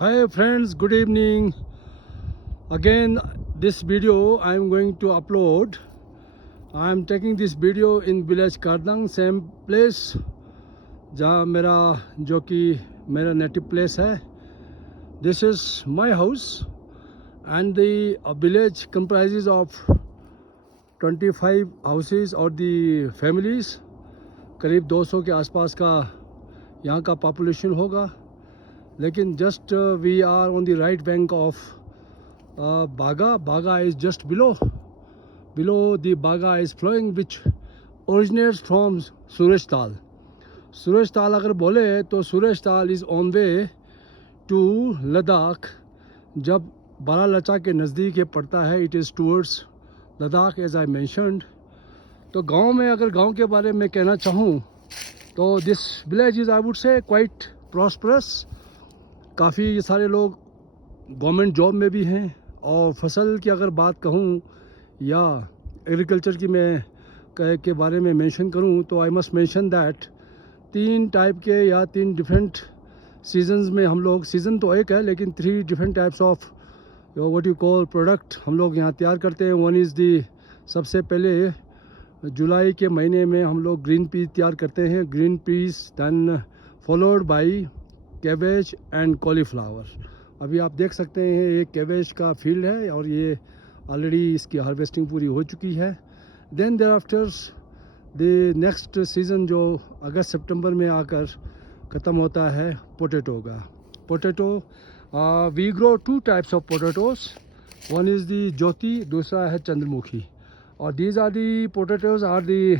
Hi friends, good evening. Again, this video I am going to upload. I am taking this video in village Kardang, same place जहाँ मेरा जो कि मेरा native place है. This is my house and the village comprises of 25 houses और the families. करीब 200 के आसपास का यहाँ का population होगा. लेकिन just we are on the right bank of Baga. Baga is just below the Baga is flowing, which originates from Suresh Tal. Suresh Tal अगर बोले तो Suresh Tal is on way to Ladakh. जब बारालाचा के नज़दीक ये पड़ता है, it is towards Ladakh as I mentioned. तो गांव में अगर गांव के बारे में कहना चाहूँ तो this village is I would say quite prosperous. काफ़ी सारे लोग गवर्नमेंट जॉब में भी हैं और फसल की अगर बात कहूँ या एग्रीकल्चर की मैं के बारे में मेंशन करूँ तो आई मस्ट मेंशन दैट 3 टाइप के या 3 डिफरेंट सीजन्स में हम लोग, सीज़न तो एक है लेकिन 3 different types of what you call product हम लोग यहाँ तैयार करते हैं. वन इज़ दी, सबसे पहले जुलाई के महीने में हम लोग ग्रीन पीस तैयार करते हैं. Green peas then followed by cabbage and cauliflower. अभी आप देख सकते हैं ये कैबेज का फील्ड है और ये ऑलरेडी इसकी हार्वेस्टिंग पूरी हो चुकी है. Then there after the next season जो अगस्त सितंबर में आकर ख़त्म होता है पोटैटो का. Potato we grow 2 types of potatoes. One is the Jyoti, दूसरा है चंद्रमुखी. और these are the potatoes are the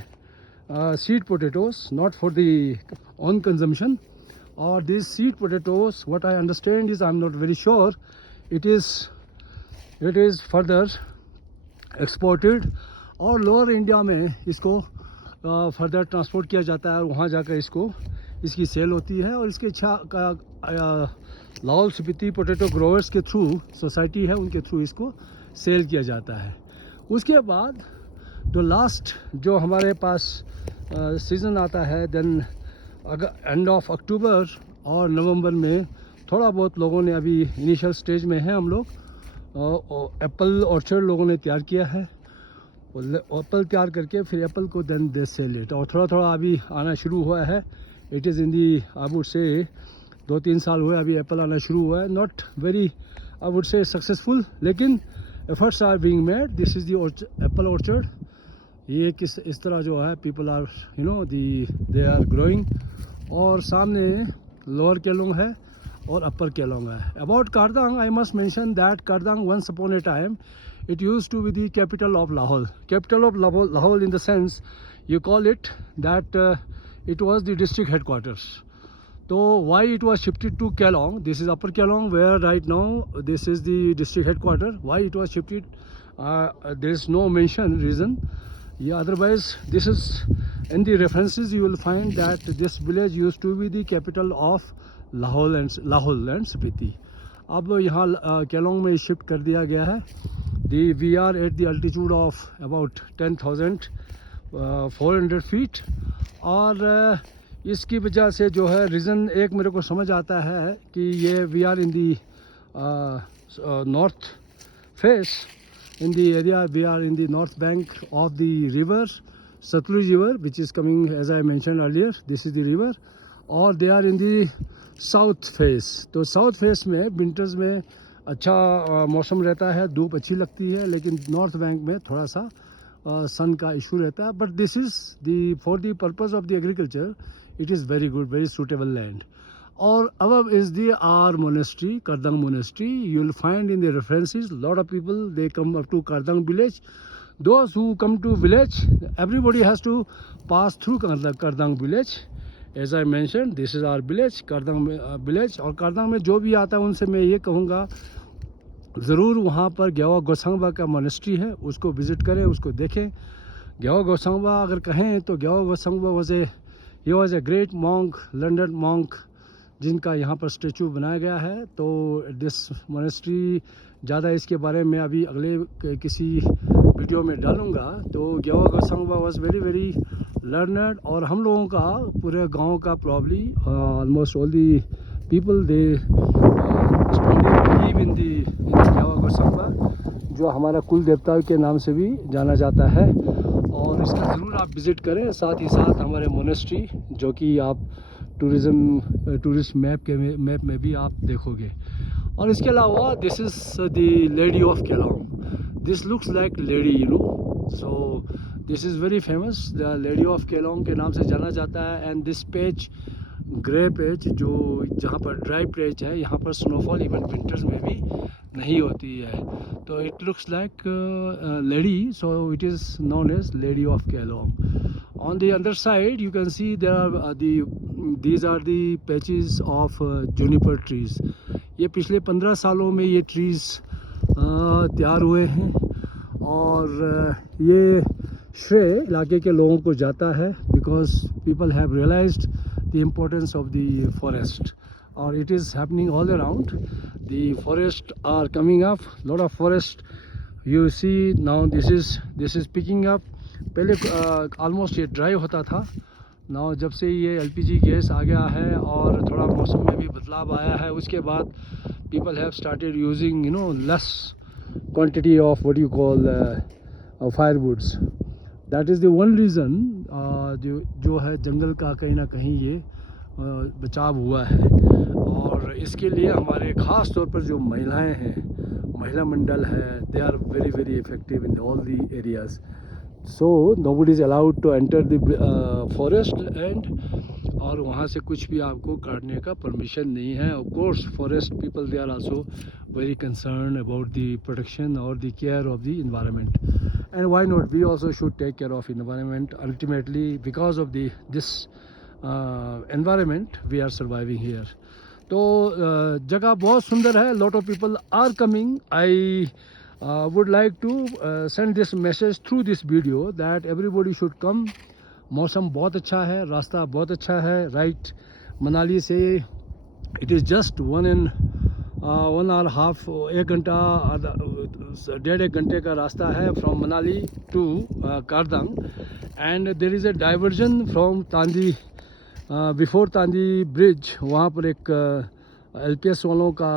seed potatoes, not for the on consumption. Or these seed potatoes, what I understand is, I'm not very sure, it is further exported और lower India में इसको further transport किया जाता है और वहाँ जाकर इसकी सेल होती है. और इसके इच्छा का लाहौल स्पीति पोटैटो ग्रोवर्स के थ्रू सोसाइटी है, उनके थ्रू इसको सेल किया जाता है. उसके बाद जो लास्ट जो हमारे पास सीज़न आता है, देन एंड ऑफ अक्टूबर और नवंबर में थोड़ा बहुत लोगों ने, अभी इनिशियल स्टेज में है हम लोग, एप्पल ऑर्चर्ड लोगों ने तैयार किया है. एप्पल तैयार करके फिर एप्पल को देन दे सेल इट. और थोड़ा थोड़ा अभी आना शुरू हुआ है. It is in the I would से 2-3 साल हुए अभी एप्पल आना शुरू हुआ है. Not very I would say successful, लेकिन efforts are being made. This is the apple orchard. ये इस तरह जो है people are they are growing. और सामने लोअर केलोंग है और अपर केलोंग है. About Kardang, I must mention that Kardang once upon a time it used to be the capital of Lahore. Capital of Lahore in the sense you call it that it was the district headquarters. So why it was shifted to Kelong? This is Upper Kelong where right now this is the district headquarters. Why it was shifted? There is no mention reason. Yeah, otherwise this is in the references you will find that this village used to be the capital of Lahore and Spiti. अब यहाँ केलोंग में shift कर दिया गया है. We are at the altitude of about 10,400 feet. और इसकी वजह से जो है रीज़न एक मेरे को समझ आता है कि ये we are in the north face. In the area we are in the north bank of the river Satluj river, which is coming as I mentioned earlier. This is the river. और they are in the south face. तो south face में winters में अच्छा मौसम रहता है, धूप अच्छी लगती है, लेकिन नॉर्थ बैंक में थोड़ा सा सन का इशू रहता है. But this is the for the purpose of the agriculture it is very good, very suitable land. और above is the our monastery, Kardang monastery. You will find in the references lot of people they come up to Kardang village. Those who come to village, everybody has to pass through Kardang village. As I mentioned, this is our village, Kardang village. और Kardang में जो भी आता है उनसे मैं ये कहूँगा ज़रूर वहाँ पर ग्यावा गोसांगबा का मोनेस्ट्री है, उसको विज़िट करें, उसको देखें. ग्यावा गोसांगबा अगर कहें तो ग्यावा Gotsangpa was a great monk, London monk, जिनका यहाँ पर स्टेचू बनाया गया है. तो दिस मोनेस्ट्री ज़्यादा इसके बारे में अभी अगले किसी वीडियो में डालूँगा. तो ग्यावा Gotsangpa was very very learned. और हम लोगों का पूरे गांव का probably almost all the people they strongly believe in the Jawa Gosamba, जो हमारा कुल देवता के नाम से भी जाना जाता है। और इसका ज़रूर आप विज़िट करें, साथ ही साथ हमारे मोनेस्ट्री जो कि आप टूरिस्ट मैप में भी आप देखोगे। और इसके अलावा this is the lady of Kelong. This looks like lady, you know, so this is very famous. The lady of Kelong के नाम से जाना जाता है। And this page, grey page, जो जहाँ पर ड्राई पेज है, यहाँ पर स्नोफॉल इवन विंटर्स में भी नहीं होती है। तो it looks like lady, so it is known as lady of Keylong. On the other side you can see there are these are the patches of juniper trees. ये पिछले 15 सालों में ये trees तैयार हुए हैं और ये श्रेय इलाके के लोगों को जाता है because people have realized the importance of the forest, or it is happening all around. The forests are coming up, lot of forest you see now. This is picking up. पहले ऑलमोस्ट ये dry होता था। Now जब से ये LPG gas आ गया है और थोड़ा मौसम में भी बदलाव आया है, उसके बाद people have started using less quantity of what you call firewoods. That is the one reason जो है जंगल का कहीं ना कहीं ये बचाव हुआ है। और इसके लिए हमारे ख़ास तौर पर जो महिलाएं हैं, महिला मंडल है, they are very very effective in all the areas. So nobody is allowed to enter the forest and और वहाँ से कुछ भी आपको काटने का परमिशन नहीं है। Of course forest people they are also very concerned about the protection or the care of the environment, and why not, we also should take care of environment. Ultimately because of this environment we are surviving here. तो जगह बहुत सुंदर है। lot of people are coming. I would like to send this message through this video that everybody should come. मौसम बहुत अच्छा है, रास्ता बहुत अच्छा है। राइट मनाली से it is just 1 hour half, 1 घंटा, डेढ़ एक घंटे का रास्ता है from Manali to Kardang, and there is a diversion from Tandi, before Tandi bridge. वहाँ पर एक LPS वालों का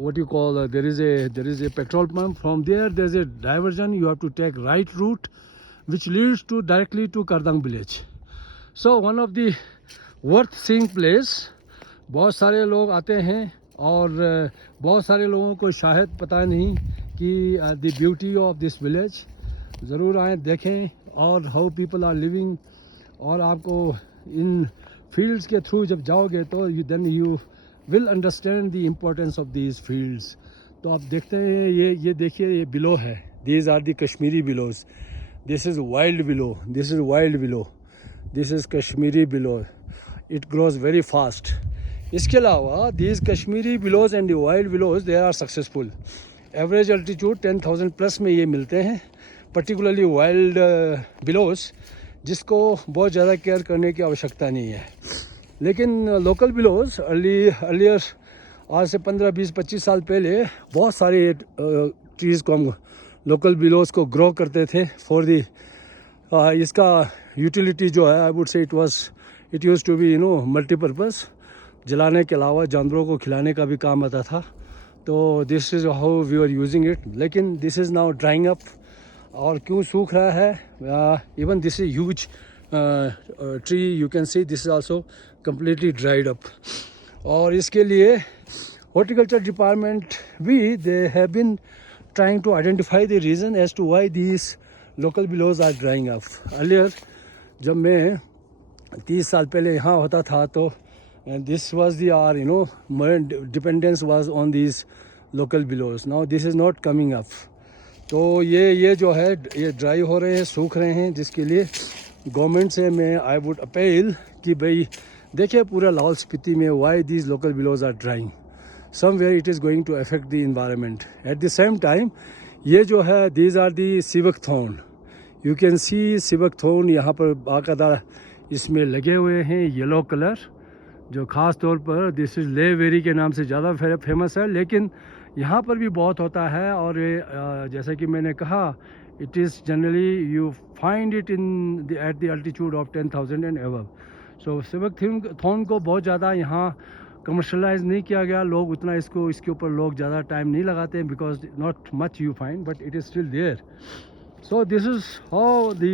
what you call there is a petrol pump. From there is a diversion, you have to take right route which leads to directly to Kardang village. So one of the worth seeing place. बहुत सारे लोग आते हैं और बहुत सारे लोगों को शायद पता नहीं कि the beauty of this village। ज़रूर आएँ, देखें और how people are living। और आपको इन fields के थ्रू जब जाओगे तो then you will understand the importance of these fields। तो आप देखते हैं ये देखिए, ये बिलो है। These are the Kashmiri willows. This is wild willow. This is wild willow. This is Kashmiri willow. It grows very fast. इसके अलावा these Kashmiri willows and the wild willows they are successful. Average altitude 10,000 plus में ये मिलते हैं। Particularly wild willows जिसको बहुत ज़्यादा care करने की आवश्यकता नहीं है। लेकिन लोकल बिलोज अर्लियर आज से 15, 20, 25 साल पहले बहुत सारे ट्रीज़ को हम लोकल बिलोज को ग्रो करते थे फॉर दी इसका यूटिलिटी जो है, I would say it use to be multipurpose. जलाने के अलावा जानवरों को खिलाने का भी काम आता था। तो this is how we are using it. लेकिन this is now drying up. और क्यों सूख रहा है? Even this is huge tree, you can see this is also completely dried up। और इसके लिए horticulture department they have been trying to identify the reason as to why these local willows are drying up। earlier जब मैं 30 साल पहले यहाँ होता था तो this was the our dependence was on these local willows। now this is not coming up। तो ये जो है ये ड्राई हो रहे हैं, सूख रहे हैं, जिसके लिए गवर्नमेंट से मैं आई वुड अपील कि भाई देखिए पूरा लाहौल स्पीति में why these local willows are drying, somewhere it is going to affect the environment. At the same time ये जो है these are the sea buckthorn, you can see sea buckthorn यहाँ पर बाकायदा इसमें लगे हुए हैं येलो कलर, जो ख़ास तौर पर दिस इज़ ले वेरी के नाम से ज़्यादा फेमस है, लेकिन यहाँ पर भी बहुत होता है। और जैसा कि मैंने कहा it is generally you find it in at the altitude of 10,000 and above. So sea buckthorn को बहुत ज़्यादा यहाँ कमर्शलाइज नहीं किया गया, लोग उतना इसके ऊपर लोग ज़्यादा टाइम नहीं लगाते हैं, because not much you find, but it is still there. So this is how the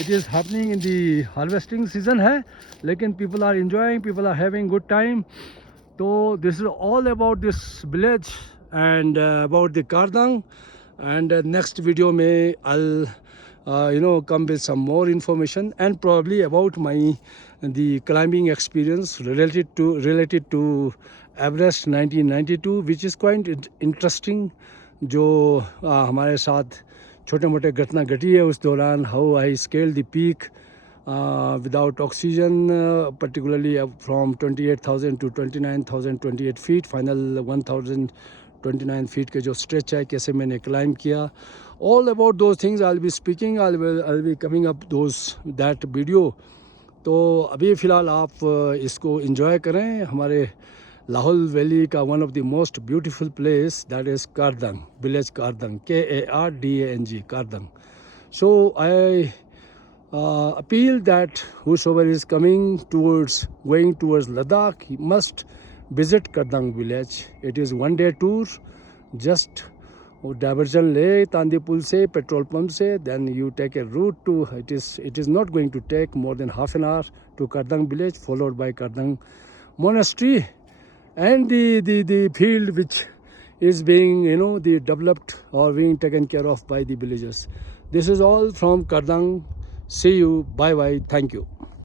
it is happening in the harvesting season है, लेकिन people are enjoying, people are having good time. तो this is all about this village and about the Kardang. And next video may I'll come with some more information and probably about the climbing experience related to Everest 1992, which is quite interesting. जो हमारे साथ छोटे मोटे घटना घटी है उस दौरान, how I scaled the peak without oxygen, particularly from 28,000 to 29,028 feet, final 1,029 feet के जो stretch है, कैसे मैंने climb किया. All about those things I'll be speaking, I'll be coming up that video. तो अभी फ़िलहाल आप इसको enjoy करें. हमारे लाहौल वैली का one of the most beautiful place, that is Kardang, village Kardang, Kardang, Kardang. So I appeal that whosoever is going towards Ladakh, he must visit Kardang village. It is one-day tour. Just diversion le Tandipul se, petrol pump se, then you take a route to, it is not going to take more than half an hour to Kardang village, followed by Kardang monastery and the field which is being the developed or being taken care of by the villagers. This is all from Kardang. See you. Bye bye. Thank you.